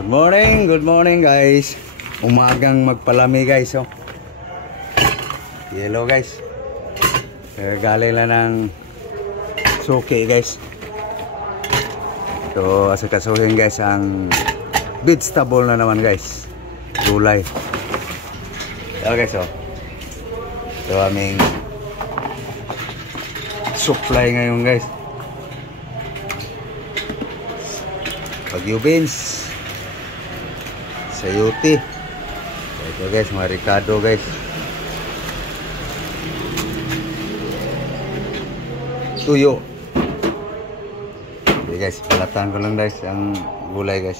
Good morning guys. Umagang magpalami guys, oh. Yellow guys. Galing lang ng suki guys. So asakasuhin guys ang vegetable na naman guys. Gulay. Ito guys, oh. Ito aming supply ngayon guys. Bagyo beans, sayote. Ito guys, mga Ricardo guys. Tuyo. Okay guys, palatan ko lang guys ang gulay guys.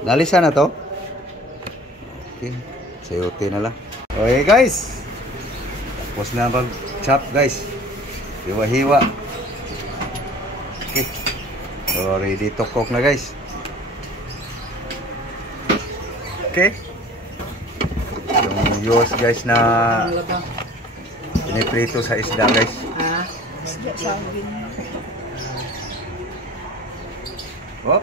Nalisa na to. Okay, sayote na lang. Okay guys, tapos na pag-chop guys. Hiwa-hiwa. Okay, so ready to cook na guys. Okay, yung yos guys na piniprito sa isda guys. Isda sa akin. Oh,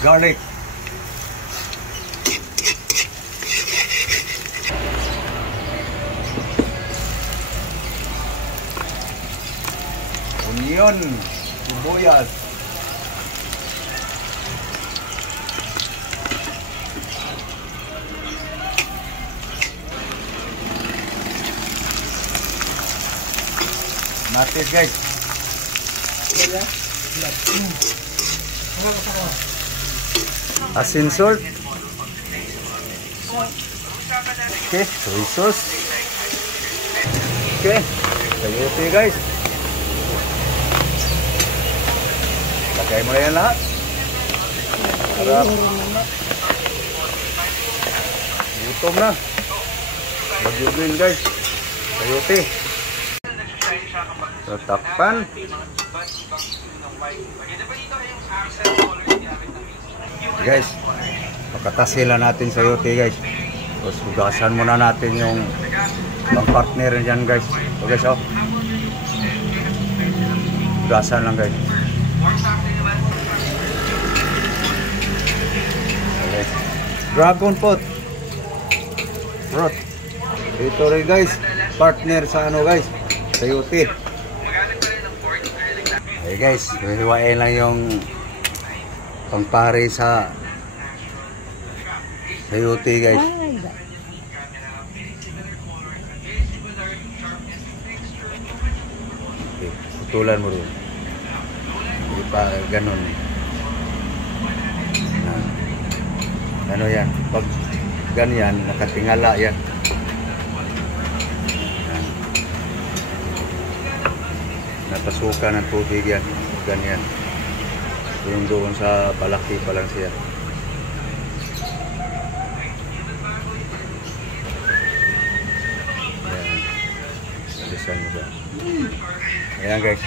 garlic, onion, sibuyas, natis guys. Asin salt. Okay, soy sauce. Okay, sayote guys. Lagay mo na yan lahat. Harap. Gutom na. Magyugin guys. Sayote. So, takpan. Guys, pakatasin lang natin sayote guys. Tapos hugasan muna natin yung partner dyan guys. So guys, oh. Hugasan lang guys. Okay. Dragon fruit. Ito rin guys, partner sa ano guys, sayote. Okay guys, hiwain lang yung pangpare sa sayote guys. Okay, putulan mo rin. Hindi pa ganun. Ano yan? Pag ganyan, nakatingala yan. Napasukan ng tubig yan. Ganyan. Doon sa palaki pa lang siya. Ayan. Alisan mo siya. Ayan guys.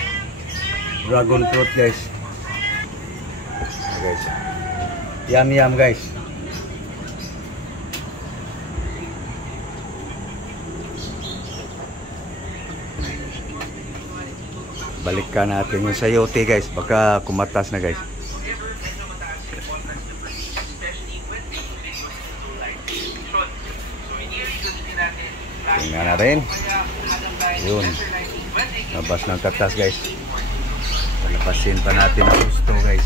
Dragon fruit guys. Ayan guys. Yum guys. Balikan natin yung sayote guys. Baka kumatas na guys. Tingnan na rin. Yun. Labas ng katas guys. Palapasin pa natin ang gusto guys.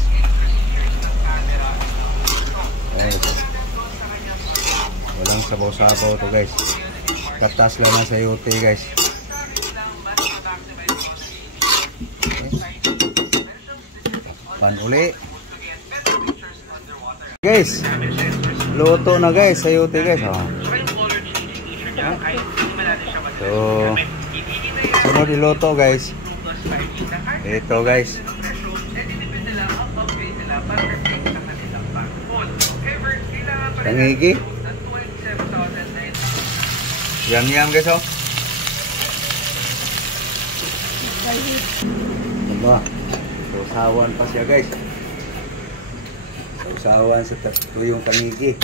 Guys. Walang sabaw-sabaw to guys. Katas lang ang sayote guys. Pan uli. Guys. Luto na guys. Sayote guys. Oh. So, sunod iluto guys. Ito guys. Tangigi. Yum guys, oh. Diba? Sausawan pa siya guys. Sausawan sa tuyong tangigi.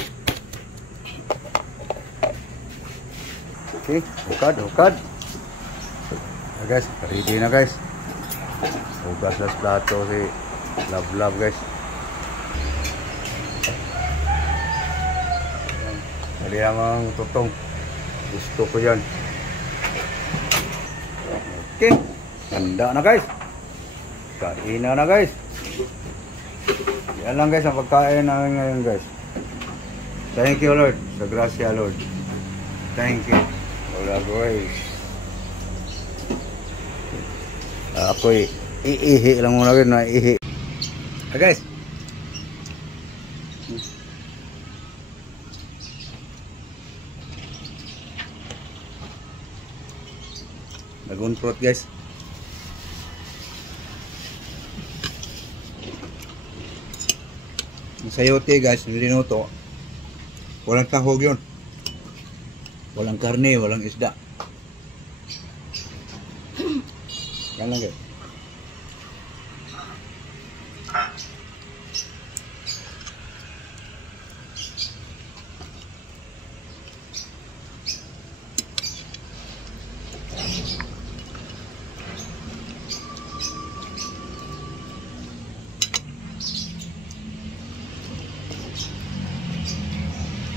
Okay, hukad. Guys, ready na guys. Hugas sa plato si Love guys. Dali ang tutong. Gusto ko yan. Okay. Handa na guys. Kain na guys. Yan lang guys ang pagkain namin ngayon guys. Thank you Lord. Sa grasya Lord. Thank you. Wala guys. Ako'y iihi lang muna rin na ihi. Guys. Nagunprot guys. Sayote guys, nilinuto. Walang tahog yun. Walang karne, walang isda. Yan lang guys.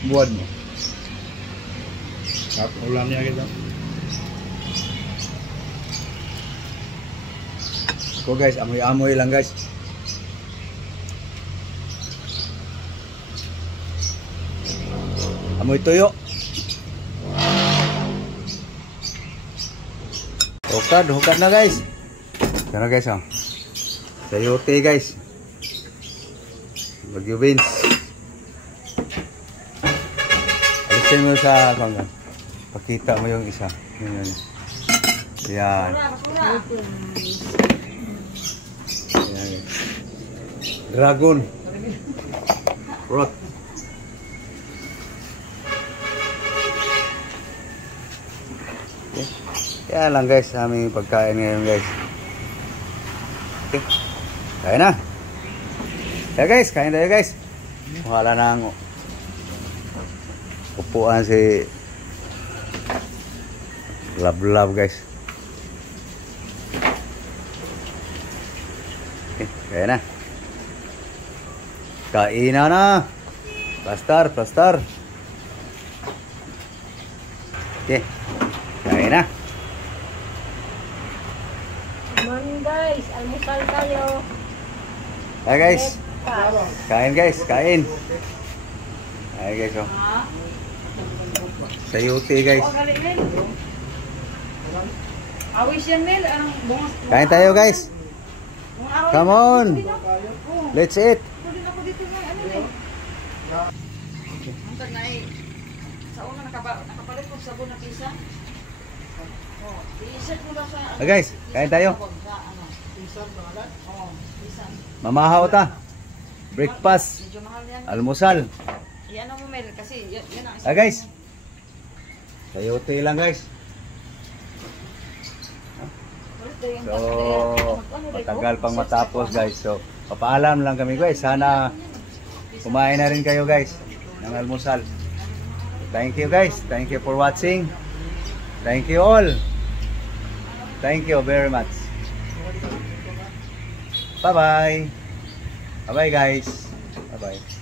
Buat mo. Kapag ulam niya kita. So guys, amoy-amoy lang guys. Amoy tuyo. Hukad na guys. Sana guys oh. Sayote guys. Bagyo beans. Alisin mo sa panggan. Pakita mo yung isa. Yan. Yan. Yan. Dragon. Rot. Yan lang guys, aming pagkain ngayon guys. Okay. Kain na. Yeah guys, kain tayo guys. Wala na ang upuan si Love guys. Okay, kain na. Kain na. Pastar. Okay, kain na. Morning guys, almusal tayo. Hi guys. Kain guys, kain. Hi guys oh. Sayote guys. Kain tayo guys. Come on. Let's eat. Guys, kain tayo. Mamahaw ta. Breakfast. Almusal. Guys. Sayote lang guys. So, matagal pang matapos guys. So, papaalam lang kami guys. Sana kumain na rin kayo guys ng almusal. Thank you guys. Thank you for watching. Thank you all. Thank you very much. Bye-bye. Bye-bye guys. Bye-bye.